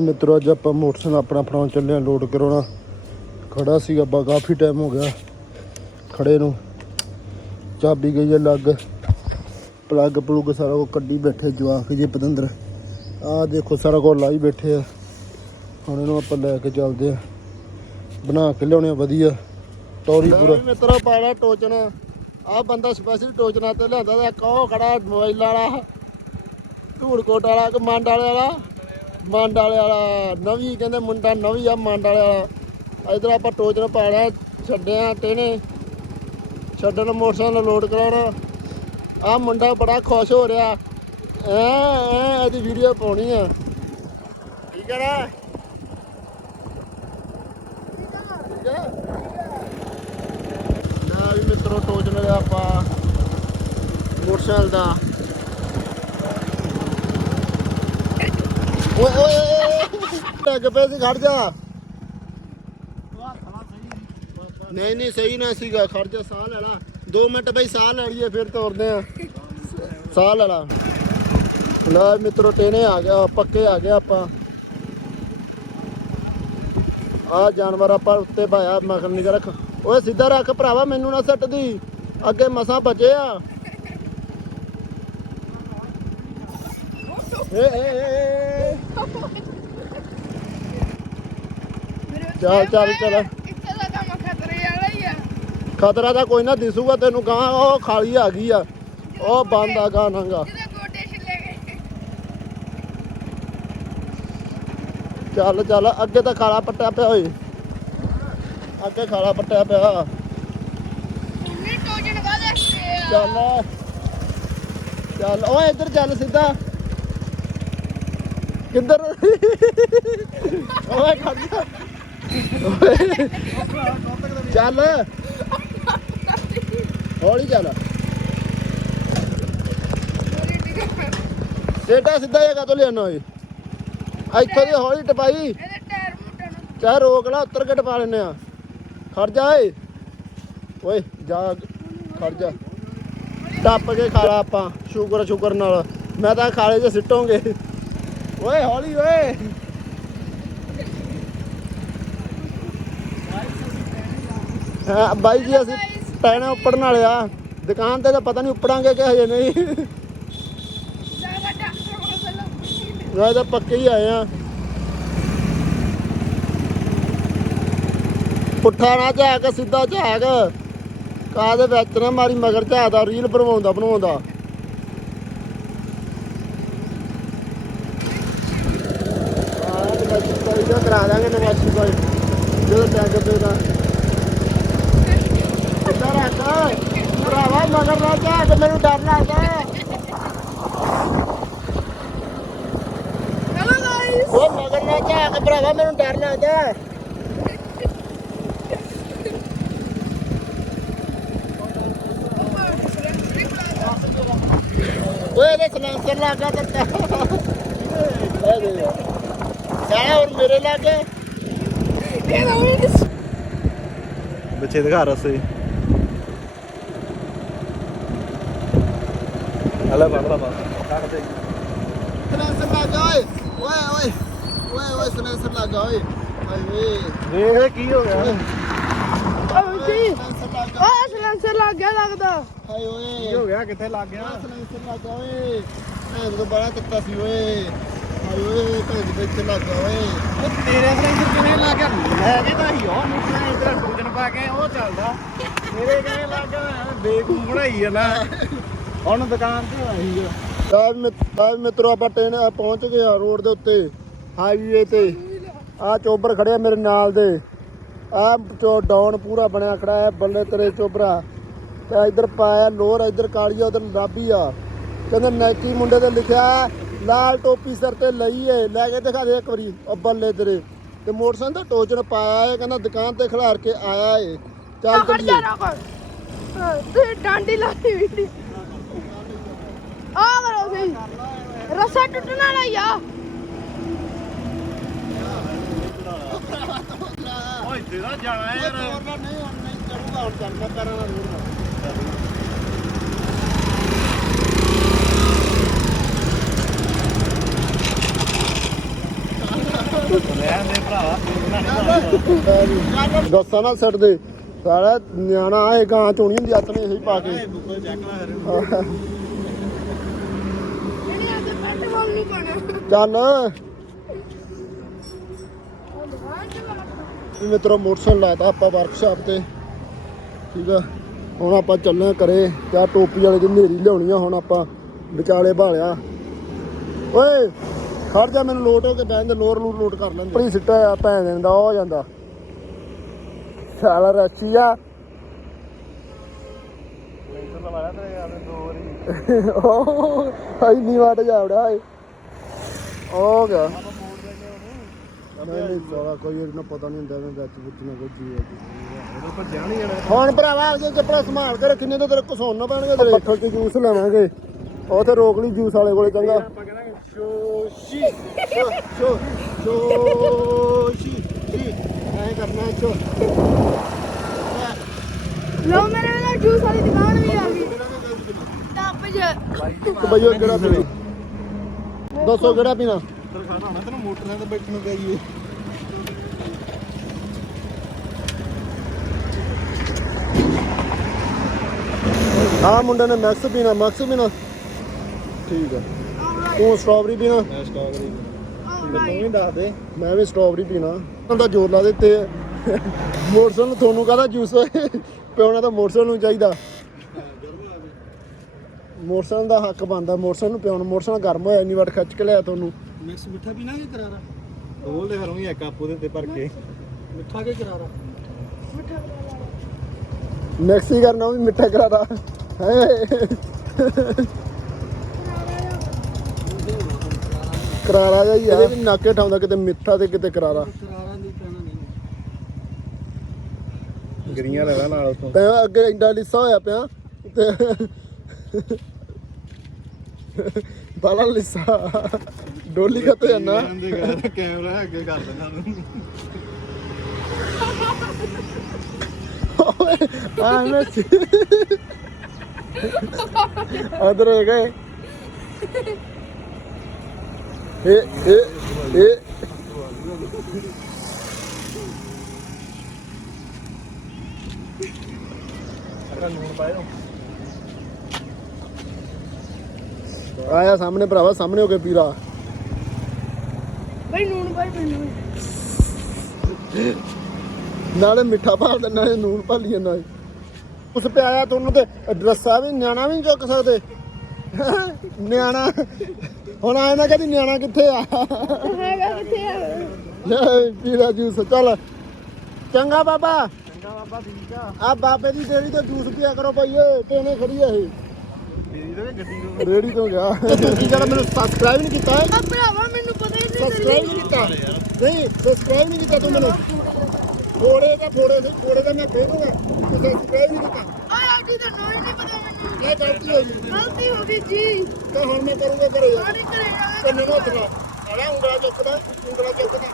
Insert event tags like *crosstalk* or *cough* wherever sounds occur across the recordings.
ਮਿੱਤਰੋ ਅੱਜ ਆਪਾਂ ਮੋਟਰਸਾਈਕਲ ਆਪਣਾ ਫੜਾਉਣ ਚੱਲੇ ਆ ਲੋਡ ਕਰਾਉਣਾ। ਖੜਾ ਸੀਗਾ ਬਾ ਕਾਫੀ ਟਾਈਮ ਹੋ ਗਿਆ ਖੜੇ ਨੂੰ। ਚਾਬੀ ਗਈ ਹੈ ਲੱਗ ਪਲੱਗ ਪਲੁੱਗ ਸਾਰਾ ਕੋ ਕੱਢੀ ਬੈਠੇ ਜਵਾਕ ਜੇ ਪਤੰਦਰ। ਆਹ ਦੇਖੋ ਸਾਰਾ ਕੋ ਲਾਈ ਬੈਠੇ ਆ। ਹੁਣ ਇਹਨੂੰ ਆਪਾਂ ਲੈ ਕੇ ਚੱਲਦੇ ਆ ਬਣਾ ਕੇ ਲਿਆਉਣੇ ਆ ਵਧੀਆ। ਟੋਰੀ ਪੂਰਾ। ਮਿੱਤਰੋ ਪਾੜਾ ਟੋਚਣਾ। ਆ ਬੰਦਾ ਸਪੈਸ਼ਲ ਟੋਚਣਾ ਤੇ ਲਿਆਂਦਾ ਤੇ ਕਹੋ ਖੜਾ ਮੋਬਾਈਲ ਵਾਲਾ। ਧੂੜਕੋਟ ਵਾਲਾ ਕਿ ਮੰਡ ਵਾਲੇ ਵਾਲਾ। ਮੰਡ ਵਾਲੇ ਵਾਲਾ ਨਵੀਂ ਕਹਿੰਦੇ ਮੁੰਡਾ ਨਵੀਂ ਆ ਮੰਡ ਵਾਲੇ। ਵਾਲਾ ਇਧਰ ਆਪਾਂ ਟੋਚਣ ਪਾਣਾ ਛੱਡਿਆ ਟੇਨੇ ਛੱਡਣ ਮੋਟਰਸਾਈਕਲ ਲੋਡ ਕਰਾਉਣਾ। ਆ ਮੁੰਡਾ ਬੜਾ ਖੁਸ਼ ਹੋ ਰਿਹਾ। ਐ ਐ, ਇਹਦੀ ਵੀਡੀਓ ਪਾਉਣੀ ਆ। ਠੀਕ ਹੈ ਨਾ? ਠੀਕ ਹੈ ਨਾ ਵੀ ਮਿੱਤਰੋ ਟੋਚਣ ਲਿਆ ਆਪਾਂ ਮੋਟਰਸਾਈਕਲ ਦਾ। ਓਏ ਓਏ ਲੱਗ ਪਏ ਸੀ ਖੜ ਜਾ। ਨਹੀਂ ਨਹੀਂ, ਸਹੀ ਨਾ ਸੀਗਾ, ਖੜ ਜਾ, ਸਾਹ ਲੈ ਲਾ। 2 ਮਿੰਟ ਬਈ ਸਾਹ ਲੈ ਲਈਏ, ਫਿਰ ਤੋਰਦੇ ਆ। ਸਾਹ ਲੈ ਲਾ। ਲੈ ਮਿੱਤਰੋ ਟੇਨੇ ਆ ਗਿਆ, ਪੱਕੇ ਆ ਗਿਆ ਆਪਾਂ। ਆ ਜਾਨਵਰ ਆਪਾਂ ਉੱਤੇ ਪਾਇਆ ਮਗਰ ਨਿਗਾ ਰੱਖ ਓਏ, ਸਿੱਧਾ ਰੱਖ ਭਰਾਵਾ, ਮੈਨੂੰ ਨਾ ਸੱਟ ਦੀ ਅੱਗੇ ਮਸਾਂ ਬਚੇ ਆ। ਏ ਏ, ਏ ਚੱਲ ਚੱਲ ਚੱਲ। ਇੱਥੇ ਦਾ ਕੰਮ ਖਤਰੇ ਵਾਲਾ ਹੀ ਆ ਖਤਰਾ ਤਾਂ ਕੋਈ ਨਾ ਦਿਸੂਗਾ ਤੈਨੂੰ ਗਾਂ ਉਹ ਖਾਲੀ ਆ ਗਈ ਆ। ਉਹ ਬੰਦ ਆ ਗਾਂ ਨੰਗਾ। ਜਿਹਦੇ ਗੋਡੇ ਛਿੱਲੇ ਗਏ ਚੱਲ ਚੱਲ ਅੱਗੇ ਤਾਂ ਖਾਲਾ ਪੱਟਿਆ ਪਿਆ ਓਏ। ਅੱਗੇ ਖਾਲਾ ਪੱਟਿਆ ਪਿਆ। ਚੱਲ ਚੱਲ ਓਏ ਇੱਧਰ ਚੱਲ ਸਿੱਧਾ। ਕਿੱਧਰ? ਓਏ ਖੜ ਜਾ। ਓਏ ਚੱਲ। ਹੌਲੀ ਚੱਲ। ਸਿੱਧਾ ਸਿੱਧਾ ਜਗ੍ਹਾ ਤੋਂ ਲਿਆਣਾ ਓਏ? ਇੱਥੋਂ ਦੀ ਹੌਲੀ ਟਪਾਈ। ਇਹਦੇ ਟਾਇਰ ਮੁੱਟਣ ਚਾਹ ਰੋਕ ਲਾ ਉੱਤਰ ਕੇ ਟਪਾ ਲੈਨੇ ਆ ਖੜ ਜਾ ਓਏ। ਓਏ ਜਾ ਖੜ ਜਾ। ਟੱਪ ਕੇ ਖਾ ਲਾ ਆਪਾਂ ਸ਼ੂਗਰ ਸ਼ੂਗਰ ਨਾਲ। ਮੈਂ ਤਾਂ ਖਾਲੇ 'ਚ ਸਿੱਟੋਂਗੇ। ਓਏ, ਹੌਲੀ ਓਏ। ਹਾਂ, ਬਾਈ ਜੀ, ਅਸੀਂ ਪੈਣਾ ਉੱਪੜਨ ਵਾਲੇ ਆ। ਦੁਕਾਨ ਤੇ ਤਾਂ ਪਤਾ ਨਹੀਂ ਉੱਪੜਾਂਗੇ ਕਿ ਹਜੇ ਨਹੀਂ। ਜਾਗਾ ਤਾਂ ਪੱਕੇ ਹੀ ਆਏ ਆ। ਪੁੱਠਾ ਨਾ ਝਾਕ, ਸਿੱਧਾ ਝਾਕ। ਕਾਦੇ ਵਿੱਚ ਨਾ ਮਾਰੀ ਮਗਰ ਝਾਕਦਾ ਰੀਲ ਬਣਵਾਉਂਦਾ ਬਣਵਾਉਂਦਾ ਆਹ ਤੇ ਬਾਕੀ ਕੋਈ ਨਾ ਕਰਾ ਦਾਂਗੇ ਨਵਾਸੀ ਕੋਈ ਜਦੋਂ ਟੈਗ ਤੇ ਦਾ ਇੱਧਰ ਰੱਖ ਭਰਾਵਾ ਮਗਰ ਨਾ ਝਾਕ ਮੈਨੂੰ ਡਰ ਲੱਗਦਾ ਹੈਲੋ ਗਾਇਸ ਉਹ ਮਗਰ ਨਾ ਝਾਕ ਭਰਾਵਾ ਮੈਨੂੰ ਡਰ ਲੱਗਦਾ ਓਏ ਲੱਗੇ। ਇਹ ਤਾਂ ਵੀ ਬੱਚੇ ਦਿਖਾ ਰਸੇ ਹਲੇ ਪੜਦਾ ਪਾ ਕੱਟ ਦੇ ਸਲੈਂਸਰ ਲੱਗਾ ਓਏ ਓਏ ਓਏ ਓਏ ਓਏ ਸਲੈਂਸਰ ਲੱਗਾ ਓਏ ਓਏ ਦੇਖ ਕੀ ਹੋ ਗਿਆ? ਲੱਗਾ ਆ ਸਲੈਂਸਰ ਲੱਗ ਗਿਆ ਲੱਗਦਾ। ਹਾਏ ਓਏ। ਕੀ ਹੋ ਗਿਆ? ਕਿੱਥੇ ਲੱਗ ਗਿਆ? ਸਲੈਂਸਰ ਲੱਗਾ ਓਏ ਭੈਣ ਤੋਂ ਬੜਾ ਤੱਤਾ ਸੀ ਓਏ। ਓਏ ਭੈਣ ਦੇ ਇੱਥੇ ਲੱਗਾ ਓਏ ਤੇਰੇ ਸਲੈਂਸਰ ਕਿਵੇਂ ਲੱਗ ਗਿਆ ਲੈ ਕੇ ਤਾਂ ਹੀ ਉਹ ਮੁੱਠਾ ਇਧਰ ਟੂਜਨ ਪਾ ਕੇ, ਉਹ ਚੱਲਦਾ। ਤੇਰੇ ਕਿਵੇਂ ਲੱਗ ਗਿਆ ਬਣਾਈ ਆ ਨਾ। ਹੁਣ ਦੁਕਾਨ ਤੇ ਆਈ ਆ। ਸਾਹਿਬ ਮਿੱਤਰ ਮਿੱਤਰੋ, ਆਪਾਂ ਟ੍ਰੇਨ ਪਹੁੰਚ ਗਏ ਆ ਰੋਡ ਦੇ ਉੱਤੇ ਹਾਈਵੇ ਤੇ। ਆ ਚੋਬਰ ਖੜਿਆ ਮੇਰੇ ਨਾਲ ਦੇ। ਆ ਚੋ ਡਾਊਨ ਪੂਰਾ ਬਣਿਆ ਖੜਾ ਹੈ, ਬੱਲੇ ਤੇਰੇ ਚੋਬਰਾ। ਤੇ ਇਧਰ ਪਾਇਆ ਲੋਰ ਇਧਰ ਕਾਲੀਆ, ਉਧਰ ਲਾਬੀ ਆ। ਕਹਿੰਦੇ ਨੈਕੀ ਮੁੰਡੇ ਤੇ ਲਿਖਿਆ ਲਾਲ ਟੋਪੀ ਸਿਰ ਤੇ ਲਈ ਏ ਲੈ ਕੇ ਦਿਖਾ ਦੇ ਇੱਕ ਵਾਰੀ ਉਹ ਬੱਲੇ ਤੇਰੇ। ਤੇ ਮੋਟਰਸਾਈਕਲ ਦਾ ਟੋਚਨ ਪਾਇਆ ਏ ਕਹਿੰਦਾ ਦੁਕਾਨ ਤੇ ਖਿਲਾਰ ਕੇ ਆਇਆ ਏ। ਚੱਲ ਚੱਲੀਏ। ਤੇ ਡਾਂਡੀ ਲਾਈ ਵੀਡੀ ਆ ਕਰੋ ਸਹੀ ਰਸਾ ਟੁੱਟਣ ਵਾਲਾ ਹੀ ਆ। ਓਏ ਤੇਰਾ ਜਾਣਾ ਯਾਰ। ਨਹੀਂ ਹੁਣ ਨਹੀਂ ਕਰੂਗਾ ਹੁਣ ਚੱਲ ਮੈਂ ਪੈਰਾਂ ਨਾਲ ਰੋੜਦਾ ਰਹਿਣ ਦੇ ਭਰਾਵਾ ਤੂੰ ਦੱਸਾਂ ਨਾ ਛੱਡ ਦੇ। ਸਾਰਾ ਨਿਆਣਾ ਇਹ ਗਾਂ ਚੋਣੀ ਹੁੰਦੀ ਨੇ ਇਹੀ ਪਾ ਕੇ। ਇਹ ਚੱਲ। ਵੀ ਮਿੱਤਰੋ ਮੋਟਰਸਾਈਕਲ ਲਾਤਾ ਆਪਾਂ ਵਰਕਸ਼ਾਪ ਤੇ। ਠੀਕ ਆ। ਹੁਣ ਆਪਾਂ ਚੱਲੇ ਆਂ ਘਰੇ। ਤੇ ਟੋਪੀ ਵਾਲੇ ਦੀ ਨੇਰੀ ਲਿਆਉਣੀ ਆ ਹੁਣ ਆਪਾਂ। ਵਿਚਾਲੇ ਭਾਲਿਆ। ਓਏ! ਖੜ ਜਾ ਮੈਨੂੰ ਲੋਟ ਹੋ ਕੇ ਬੈਨ ਦੇ ਲੋਰ ਲੂਟ ਲੋਟ ਕਰ ਲੈਂਦੇ। ਪਰੀ ਸਿੱਟਾ ਆ ਭੈਣ ਦੇਣ ਦਾ ਉਹ ਹੋ ਜਾਂਦਾ। ਸਾਲਾ ਰੱਛੀ ਆ। *laughs* ਉਹ ਇੰਨੀ ਵਾਟ ਜਾਵੜਾ ਏ ਹੋ ਗਿਆ। ਨਹੀਂ ਨਹੀਂ ਸਾਲਾ ਕੋਈ ਇਹਨਾਂ ਪਤਾ ਨਹੀਂ ਹੁੰਦਾ ਇਹਨਾਂ ਵਿੱਚ ਵਿੱਚ ਨਾ ਕੋਈ ਜੀ ਨਹੀਂ ਹੁਣ ਭਰਾਵਾ ਅੱਗੇ ਚੱਪੜਾ ਸੰਭਾਲ ਕੇ ਰੱਖਣੇ ਤਾਂ ਤੇਰੇ ਘਸੋਣ ਨਾ ਪੈਣਗੇ ਤੇਰੇ। ਪੱਥਰ ਤੇ ਜੂਸ ਲਵਾਂਗੇ। ਉਥੇ ਰੋਕ ਲਈ ਜੂਸ ਵਾਲੇ ਕੋਲੇ ਚੰਗਾ। ਆਪਾਂ ਕਹਾਂਗੇ ਸ਼ੋਸ਼ੀ ਸ਼ੋ ਸ਼ੋ ਸ਼ੋਸ਼ੀ ਜੀ ਐ ਕਰਨਾ ਚੋ। ਲੋ ਮੇਰੇ ਨਾਲ ਜੂਸ ਵਾਲੀ ਦੁਕਾਨ ਵੀ ਆ ਗਈ। ਟੱਪ ਜ। ਬਈਓ ਕਿਹੜਾ ਪੀਣਾ? ਦੱਸੋ ਕਿਹੜਾ ਪੀਣਾ? ਤੇਰੇ ਖਾਣਾ ਹੋਣਾ ਤੈਨੂੰ ਮੋਟਰਾਂ ਤੇ ਬੈਠਣ ਨੂੰ ਕਹੀਏ ਆਹ ਮੁੰਡੇ ਨੇ ਮੈਕਸ ਪੀਣਾ ਮੈਕਸ ਪੀਣਾ। ਠੀਕ ਆ। ਤੂੰ ਸਟ੍ਰਾਬੇਰੀ ਪੀਣਾ? ਆਲਰਾਈਟ ਨਹੀਂ ਦੱਸ ਦੇ ਮੈਂ ਵੀ ਸਟ੍ਰਾਬੇਰੀ ਪੀਣਾ। ਉਹਨਾਂ ਦਾ ਜ਼ੋਰ ਲਾ ਦਿੱਤੇ ਮੋਟਰਸਾਈਕਲ ਨੂੰ ਤੁਹਾਨੂੰ ਕਹਦਾ ਜੂਸ ਪਿਉਣਾ ਤਾਂ ਮੋਟਰਸਾਈਕਲ ਨੂੰ ਚਾਹੀਦਾ। ਮੋਟਰਸਾਈਕਲ ਦਾ ਹੱਕ ਬਣਦਾ ਮੋਟਰਸਾਈਕਲ ਨੂੰ ਪਿਉਣ ਮੋਟਰਸਾਈਕਲ ਗਰਮ ਹੋਇਆ ਇੰਨੀ ਵਾਰ ਖਿੱਚ ਕੇ ਲਿਆ ਤੁਹਾਨੂੰ। ਮਿਕਸ ਮਿੱਠਾ ਪੀਣਾ ਕਿ ਕਰਾਰਾ? ਢੋਲ ਦੇ ਘਰੋਂ ਹੀ ਇੱਕ ਆਪੋ ਦੇ ਤੇ ਭਰ ਕੇ। ਮਿੱਠਾ ਕੇ ਕਰਾਰਾ? ਮਿੱਠਾ ਕਰਾ ਮਿਕਸ ਹੀ ਕਰਨਾ ਉਹ ਵੀ ਮਿੱਠਾ ਕਰਾਦਾ ਹੈ। ਕਰਾਰਾ ਜਿਹਾ ਹੀ ਆ। ਇਹਦੇ ਵੀ ਨਾਕੇ ਠਾਉਂਦਾ ਕਿਤੇ ਮਿੱਠਾ ਤੇ ਕਿਤੇ ਕਰਾਰਾ। ਕਰਾਰਾ ਨਹੀਂ ਪੈਣਾ ਨਹੀਂ ਗਰੀਆਂ ਲੈ ਲੈ ਨਾਲ ਉਤੋਂ ਤੇ ਅੱਗੇ ਇੰਡਾ ਲਿੱਸਾ ਹੋਇਆ ਪਿਆ। ਤੇ ਬਾਲਾ ਲਿੱਸਾ। ਡੋਲੀ ਖਤੇ ਜਾਨਾ। ਕੈਮਰਾ ਅੱਗੇ ਕਰ ਦਿੰਦਾ ਨੂੰ ਆ ਮੈਂ *laughs* ਅਦਰ ਹੋ ਗਏ। ਇਹ ਇਹ ਇਹ। ਆਇਆ ਸਾਹਮਣੇ ਭਰਾਵਾ ਸਾਹਮਣੇ ਹੋ ਕੇ ਪੀਰਾ। ਬਈ ਨੂਨ ਭਾਈ ਮੈਨੂੰ ਨਾਲੇ ਮਿੱਠਾ ਭਾਲ ਦੇ ਨਾਲੇ ਨੂਨ ਭਾਲੀ ਜਾਂਦਾ ਉਸ ਪਿਆਇਆ ਤੁਹਾਨੂੰ ਤੇ ਡਰੱਸਾ ਵੀ ਨਿਆਣਾ ਵੀ ਨੀ ਚੁੱਕ ਸਕਦੇ। ਨਿਆਣਾ। ਹੁਣ ਆਏ ਨਾ ਕਦੀ ਨਿਆਣਾ ਕਿੱਥੇ ਆ? ਹੈਗਾ ਕਿੱਥੇ ਆ? ਲੈ ਪੀਰਾ ਜੂਸ ਚੱਲ। ਚੰਗਾ ਬਾਬਾ। ਚੰਗਾ ਬਾਬਾ ਠੀਕ ਆ। ਆ ਬਾਬੇ ਦੀ ਡੇਰੀ ਤੋਂ ਜੂਸ ਪੀਆ ਕਰੋ ਭਾਈਏ ਟੇਨੇ ਖੜੀ ਆ ਇਹ? ਤਾਂ ਗੱਡੀ ਨੂੰ ਰੇੜੀ ਤੋਂ ਗਿਆ। ਤੇ ਤੁਸੀਂ ਜਿਹੜਾ ਮੈਨੂੰ ਸਬਸਕ੍ਰਾਈਬ ਨਹੀਂ ਕੀਤਾ ਆ ਭਰਾਵਾ ਮੈਨੂੰ ਪਤਾ ਹੀ ਨਹੀਂ ਸਬਸਕ੍ਰਾਈਬ ਨਹੀਂ ਕੀਤਾ? ਨਹੀਂ ਸਬਸਕ੍ਰਾਈਬ ਨਹੀਂ ਕੀਤਾ ਤੂੰ ਮੈਨੂੰ। ਫੋੜੇ ਦਾ ਫੋੜੇ ਦੇ ਫੋੜੇ ਦਾ ਮੈਂ ਦੇ ਦੂੰਗਾ ਤੂੰ ਸਬਸਕ੍ਰਾਈਬ ਨਹੀਂ ਕੀਤਾ। ਆਡੀ ਦਾ ਨਾਮ ਨਹੀਂ ਪਤਾ ਮੈਨੂੰ। ਇਹ ਗਲਤੀ ਹੋਈ। ਗਲਤੀ ਹੋ ਗਈ ਜੀ। ਤਾਂ ਹੁਣ ਮੈਂ ਕਰੂੰਗਾ ਘਰੇ ਜਾ ਕਰੇਗਾ ਕੇ ਕੰਨੇ ਨੂੰ ਹੱਥ ਲਾ ਅੜਾ ਉਂਗਲਾ ਚੁੱਕਦਾ ਉਂਗਲਾ ਚੁੱਕਦਾ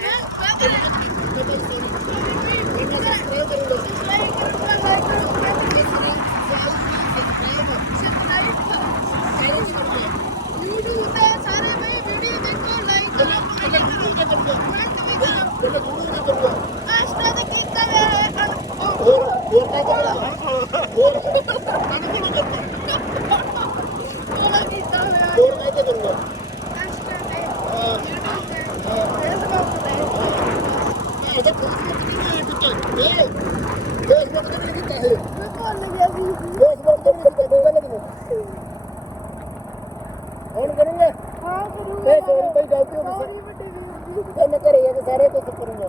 ਮੈਂ ਕਰੇ ਮੈਂ ਤਾਂ ਸਬਸਕ੍ਰਾਈਬ ਕਰੂੰਗਾ ਪਹਿਲੇ ਗੁਰੂ ਨੇ ਕਰੂੰਗਾ ਹੋਰ ਕਾ ਕਰੂੰਗਾ ਹੋਰ ਕਾਹਨੂੰ ਕਰੂੰਗਾ ਹੋਰ ਕਾ ਕੀਤਾ ਇਹ ਫੇਸਬੁੱਕ ਤੇ ਤੇ ਨਹੀਂ ਕੀਤਾ ਦੋਵੇਂ ਲੱਗਨੇ ਕਰੂੰਗਾ ਇਹ ਸੋਰੀ ਗਲਤੀ ਹੋ ਗਈ ਤੇ ਮੈਂ ਘਰੇ ਜਾ ਕੇ ਸਾਰੇ ਕੁਝ ਕਰੂੰਗਾ।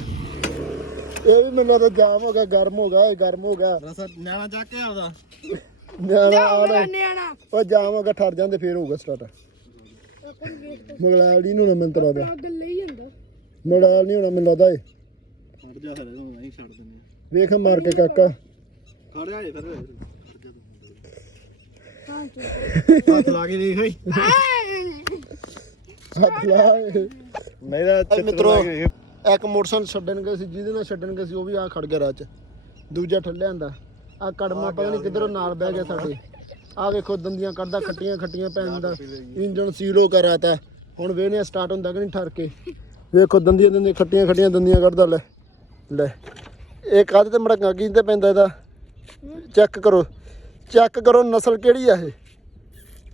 ਇਹ ਵੀ ਮੈਨੂੰ ਤਾਂ ਜਾਮ ਹੋ ਗਿਆ ਗਰਮ ਹੋ ਗਿਆ ਇਹ ਗਰਮ ਹੋ ਗਿਆ। ਨਿਆਣਾ ਚੱਕ ਕੇ ਆਉਦਾ। ਨਿਆਣਾ ਆਲਾ ਨਿਆਣਾ। ਉਹ ਜਾਮ ਹੋ ਗਿਆ ਠਰ ਜਾਂਦੇ ਫੇਰ ਹੋਊਗਾ ਸਟਾਰਟ ਮਗਲਾੜੀ ਨੂੰ ਨਾ ਮੈਨੂੰ ਦਾ ਮਗਲਾੜ ਨਹੀਂ ਹੋਣਾ ਮੈਨੂੰ ਲੱਗਦਾ ਏ ਖੜ ਜਾ ਫਿਰ ਇਹਨੂੰ ਨਹੀਂ ਵੇਖ ਮਾਰ ਕੇ ਕਾਕਾ। ਖੜ ਜਾ ਇੱਧਰ ਹੱਥ ਲਾ ਕੇ ਦੇਖ ਹੱਥ ਲਾ। ਮੇਰਾ ਚਿੱਤਰ ਮਿੱਤਰੋ ਇੱਕ ਮੋਟਰਸਾਈਕਲ ਛੱਡਣ ਗਏ ਸੀ ਜਿਹਦੇ ਨਾਲ ਛੱਡਣ ਗਏ ਸੀ ਉਹ ਵੀ ਆ ਖੜ ਗਿਆ ਰਾਹ 'ਚ। ਦੂਜਾ ਠੱਲਿਆ ਹੁੰਦਾ। ਆ ਕੜਮਾ ਪਤਾ ਨਹੀਂ ਕਿੱਧਰੋਂ ਨਾਲ ਬਹਿ ਗਿਆ ਸਾਡੇ। ਆ ਵੇਖੋ ਦੰਦੀਆਂ ਕੱਢਦਾ, ਖੱਟੀਆਂ ਖੱਟੀਆਂ ਪੈਣ ਦਾ। ਇੰਜਨ ਸੀਲੋ ਕਰਾਤਾ ਹੁਣ ਵੇਨੇ ਸਟਾਰਟ ਹੁੰਦਾ ਕਿ ਨਹੀਂ ਠਰ ਕੇ। ਵੇਖੋ ਦੰਦੀਆਂ ਦੰਦੀਆਂ, ਖੱਟੀਆਂ ਖੱਟੀਆਂ ਦੰਦੀਆਂ ਕੱਢਦਾ, ਲੈ ਲੈ। ਇਹ ਕਾਹਦੇ ਤੇ ਮੜਕਾ ਕੀ ਤੇ ਪੈਂਦਾ ਇਹਦਾ? ਚੈੱਕ ਕਰੋ। ਚੈੱਕ ਕਰੋ ਨਸਲ ਕਿਹੜੀ ਆ ਇਹ?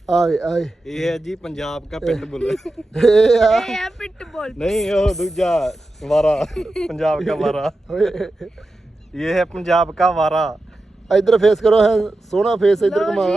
ਆਏ ਆਏ। ਇਹ ਹੈ ਜੀ ਪੰਜਾਬ ਦਾ ਪਿਟਬੁਲ ਇਹ ਆ। ਇਹ ਆ ਨਹੀਂ ਉਹ ਦੂਜਾ ਵਾਰਾ ਪੰਜਾਬ ਦਾ ਵਾਰਾ। ਇਹ ਹੈ ਪੰਜਾਬ ਦਾ ਵਾਰਾ। ਇਧਰ ਫੇਸ ਕਰੋ ਸੋਹਣਾ ਫੇਸ ਇਧਰ ਕਮਾ